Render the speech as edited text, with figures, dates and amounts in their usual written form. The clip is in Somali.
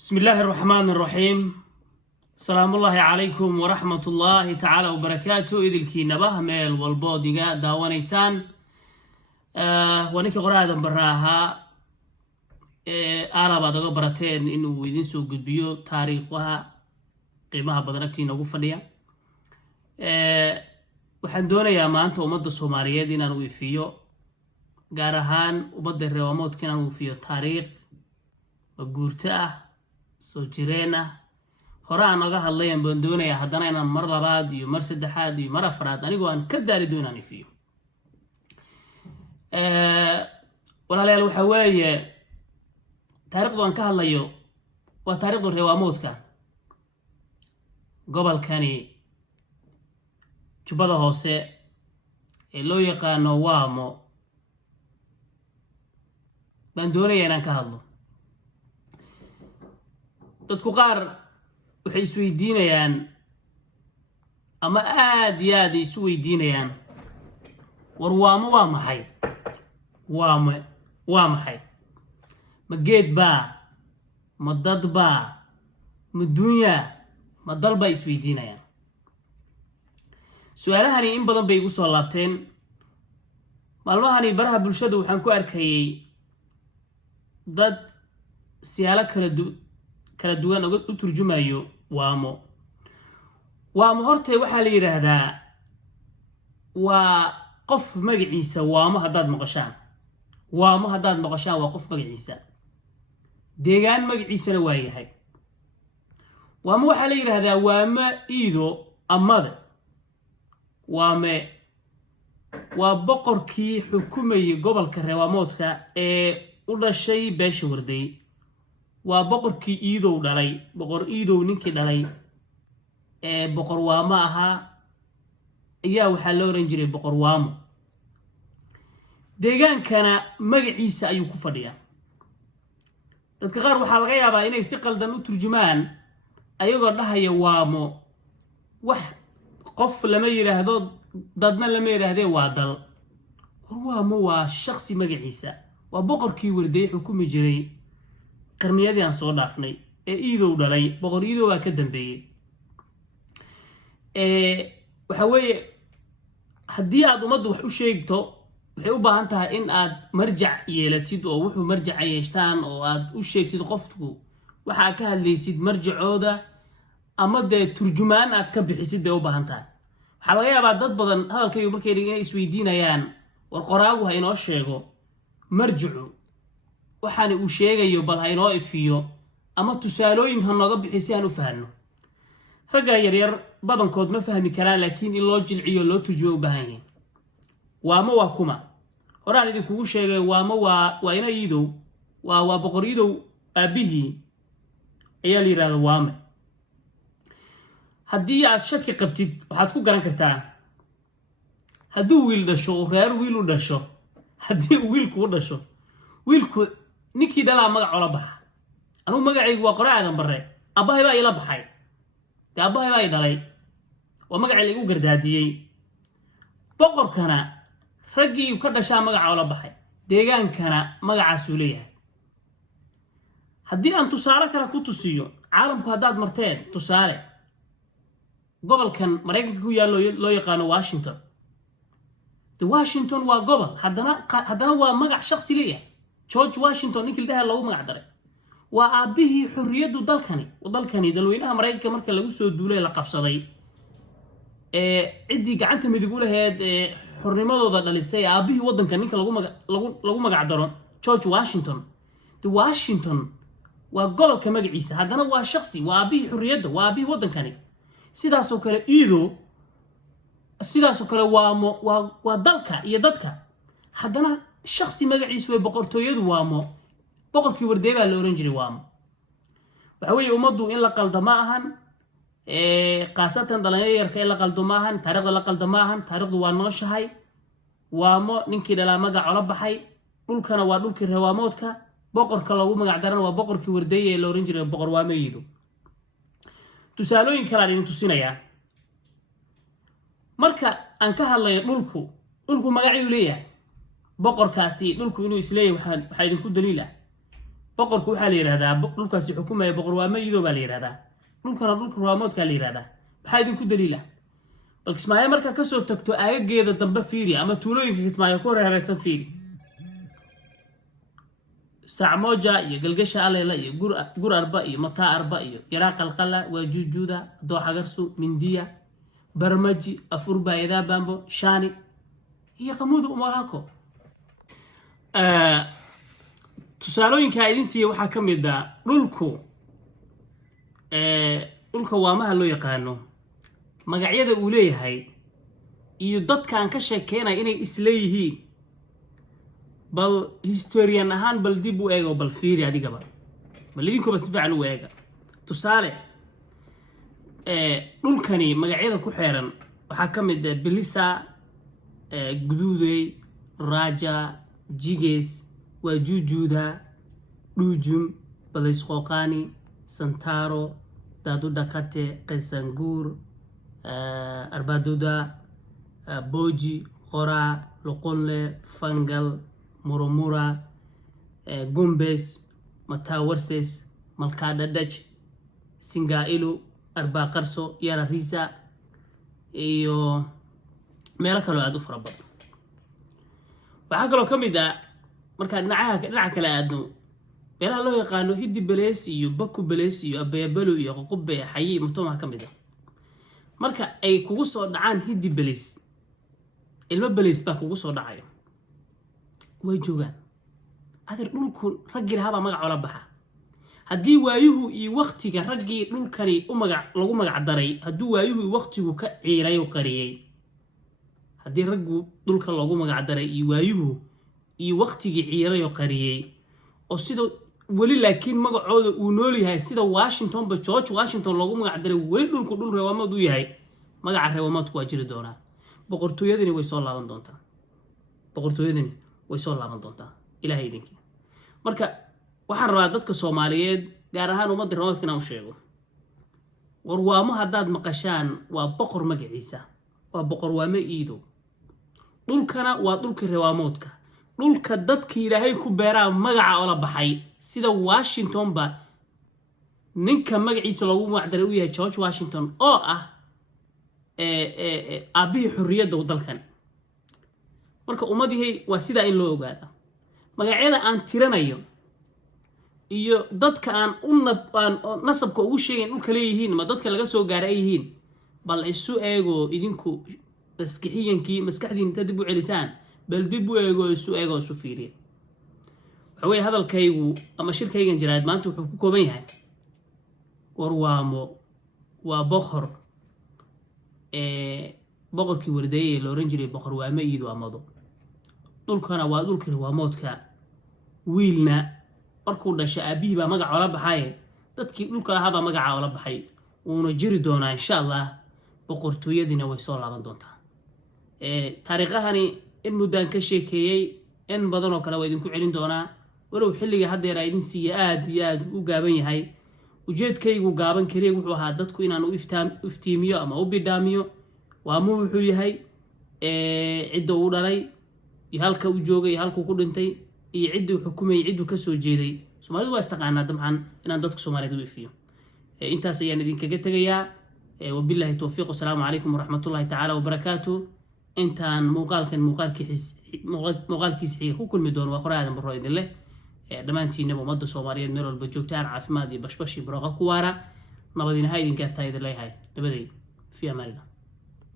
بسم الله الرحمن الرحيم. السلام الله عليكم ورحمة الله تعالى وبركاته. إذ الكينبه ميل والبوديغا داوانيسان ونكي قرآن براها آلا بادغا براتين إنو إذن سو قدبيو تاريخها قيمها بدنكتين وقفنيا waxaan doonayaa maanta ummadda Soomaaliyeed inaan wiifiyo gaar ahaan ummadda reewamoodka inaan wiifiyo taariikh guurta ah soo jireen ah hore aan naga hadlayaan baan doonayaa haddana inaan mar labaad iyo mar saddexaad iyo mar afraad anigoo aan ka daali doonaan wiifiyo walaalayaal waxa weeye taariikhdu aan ka hadlayo waa taariikhda reewamoodka gobolkani jubbada hoose ee loo yaqaano waamo baan doonayaa inaan ka hadlo dadku qaar waxay isweydiinayaan ama aad iyo aad isu weydiinayaan war waamo waa maxay waa maxay ma geed baa ma dad baa ma dunya ma dal baa isweydiinayaan su'aalahani in badan bay igu soo laabteen maalmahani baraha bulshada waxaan ku arkayay dad siyaalo kala duwan u turjumayo waamo hortay waxaa la yiraahdaa waa qof magaciisa waamo haddaad maqashaan waa qof magaciisa deegaan magaciisana waa yahay waamo waxaa la yiraahdaa waama iido amada waa boqorkii xukumayay gobolka reewamoodka ee u dhashay beesha warday waa boqorkii iidow dhalay boqor iidow ninkii dhalay ee boqor waamo ahaa ayaa waxaa la oran jiray boqor waamo deegaankana magaciisa ayuu ku fadhiyaa dadka qaar waxaa laga yaabaa inay si qaldan u turjumaan ayagoo dhahaya waamo wax qof lama yiraahdo dadna lama yiraahdee waa dal waamo waa shakhsi magaciisa waa boqorkii warday xukumi jiray qarniyadii aan soo dhaafnay ee iidow dhalay boqor iidow baa ka dambeeyay waxa weeye haddii aad ummaddu wax u sheegto waxay u baahan tahay in aad marjac yeelatid oo wuxuu marjaca yeeshtaan oo aad u sheegtid qofku waxa aad ka hadlaysid marjacooda ama dee turjumaan aad ka bixisid bay u baahan tahay waxaa laga yaabaa dad badan hadalkaygu markay inay isweydiinayaan war qoraagu ha inoo sheego marjicu waxaana uu sheegayo bal ha inoo ifiyo ama tusaalooyin ha nooga bixi si aan u fahanno ragga yaryar badankood ma fahmi karaan laakiin in loo jilciyo loo turjumo u baahan yahay waamo waa kuma horaan idinkugu sheegay waamo waa ina iidow waa boqor iidow aabbihii ayaa la yidhahda waame haddii aad shaki qabtid waxaad ku garan kartaa hadduu wiil dhasho reer wiil u dhasho haddii wiilku u dhasho wiilku ninkii dhalaa magacoola baxa anugu magacaygu waa qore aadan barre abbahay baa ila baxay dee abbahay baa i dhalay waa magacii la igu gardaadiyey boqorkana raggii ka dhashaa magacoola baxay deegaankana magacaasuu leeyahay haddii aan tusaale kale ku tusiyo caalamku haddaad marteen tusaale gobolkan maraykanka ku yaal loo yaqaano Washington de Washington waa gobol haddana waa magac shakhsi leeyahay George Washington ninkii dhaha lagu magac daray waa aabihii xurriyadu dalkani dalweynaha maraykanka marka lagu soo duulay la qabsaday cidii gacanta midig u lahayd xurnimadooda dhalisay aabihii wadanka ninka lagu magac daro George Washington de Washington waa gobolka magaciisa haddana waa shakhsi waa aabihii xurriyada waa aabihii wadankani sidaas oo kale iido sidaas oo kale waa dalka iyo dadka haddana shakhsi magaciisu way boqortooyadu waamo boqorkii warday baa la oran jiray waamo waxa weeye ummaddu in la qaldo ma ahan qaasatan dhalinyarka in la qaldo ma ahan taariikhda la qaldo ma ahan taariikhdu waa nooshahay waamo ninkii dhalaa magaco la baxay dhulkana waa dhulkii reewaamoodka boqorka lagu magac darana waa boqorkii warday ee la oran jiray boqor waamo iido tusaalooyin kale aan idin tusinayaa marka aan ka hadlayo dhulku magacuu leeyahay boqorkaasi dhulku inuu isleeyahay waxaa idinku daliil ah boqorku waxaa la yidhahdaa dhulkaasi xukumaya boqor waa mayido baa la yidhahdaa dhulkana dhulka ruwaamoodkaa la yidhahdaa maxaa idinku daliila bal kismaayo markaa kasoo tagto aagageeda dambe fiiri ama tuulooyinka kismaayo ku hareeraysan fiiri sacmooja iyo galgasha aleela iyo gur arba iyo mataa arba iyo yaraa qalqala waa juujuuda dooxagarsu mindiya barmaji afurba eedaa baambo shaani iyo qamuuda umalako tusaalooyinka idin siiya waxaa ka mid ah dhulka waamaha loo yaqaano magacyada uu leeyahay iyo dadkaan ka sheekeynaya inay isleeyihiin bal historian ahaan bal dib u eego bal fiiri adigaba bal idinkuba si fiican u eega tusaale dhulkani magacyada ku xeeran waxaa ka mid ah bilisa guduudey raja jigees waa juujuuda dhuujum balaysqooqaani santaro daadu dhakate qaysanguur arbaadoda booji qoraa loqonle fangal murumura gumbes mataawarses malkaadhadhaj singaa'ilo arbaaqarso yara risa iyo meelo kaloo aad u fara badan waxaa kaloo ka mid ah markaa dhinaca kale aadno meelaha loo yaqaano hiddi belees iyo baku belees iyo abeebalo iyo qoqobe xayi mutoma ka mid ah marka ay kugu soo dhacaan hiddi belees ilmo belees baa kugu soo dhacayo way joogaan adeer dhulku raggii lahaabaa magac ola baxa haddii waayuhu iyo waqtiga raggii dhulkani lagu magac daray hadduu waayuhu iyo waqtigu ka ciilay oo qariyay haddii raggu dhulka loogu magac daray iyo waayuhu iyo waqtigii ciiray oo qariyay oo sida weli laakiin magacooda uu nool yahay sida Washington ba George Washington loogu magac daray weli dhulku dhul reewamood u yahay magaca reewamoodku waa jiri doonaa boqortooyadani way soo laaban doontaa ilaahay idinkii marka waxaan rabaa dadka Soomaaliyeed gaar ahaan ummadda reewamoodkana u sheego warwaamo haddaad maqashaan waa boqor magaciisa waa boqor waame iido dhulkana waa dhulka reewamoodka dhulka dadkii ilaahay ku beeraa magaca oo la baxay sida Washington ba ninka magaciisa loogu magac daray u yahay George Washington oo ah aabihi xurriyadda dalkan marka ummadii waa sida in loo ogaado magacyada aan tiranayo iyo dadka aan nasabka ugu sheegay dhulka leeyihiin ma dadka laga soo gaaray yihiin bal isu eego idinku maskaxdiin inta dib u celisaan bal dib u eego isu fiiriya waxa weeye hadalkaygu ama shirkaygan jiraad maanta wuxuu ku kooban yahay warwaamo waa boqorkii wardeeyay ee la oran jiray boqor waame iido amado dhulkana waa dhulkii reewamoodka wiilna markuu dhashay aabihii baa magaca ola baxay dadkii dhulka lahaabaa magaca ola baxay uuna jiri doonaa insha allah boqortooyadina way soo laaban doontaa taariikhahani in muddaan ka sheekeeyey in badan oo kale waa idinku celin doonaa walow xilliga haddeer a idin siiya aad iyo aad u gaaban yahay ujeedkaygu gaaban keliya wuxuu ahaa dadku inaan u iftiimiyo ama u bidhaamiyo waamuu wuxuu yahay cidda uu dhalay iyo halka uu joogay iyo halkuu ku dhintay iyo ciddii uu xukumayay cidduu ka soo jeeday Soomaalidu waa istaqaanaa dabcan inaan dadka Soomaaliyeed u ifiyo intaas ayaan idinkaga tegayaa wabillahi tawfiiq wasalaamu calaykum waraxmatullaahi tacaala wabarakaatuh intaan muuqaalkiisa xiga ku kulmi doono waa qoraadan barro idin leh dhammaantiinaba ummadda Soomaaliyeed meel walba joogtaan caafimaad iyo bashbash iyo barwaaqo ku waara nabadina ha idin gaartaa idin leeyahay nabaday fi amaanillah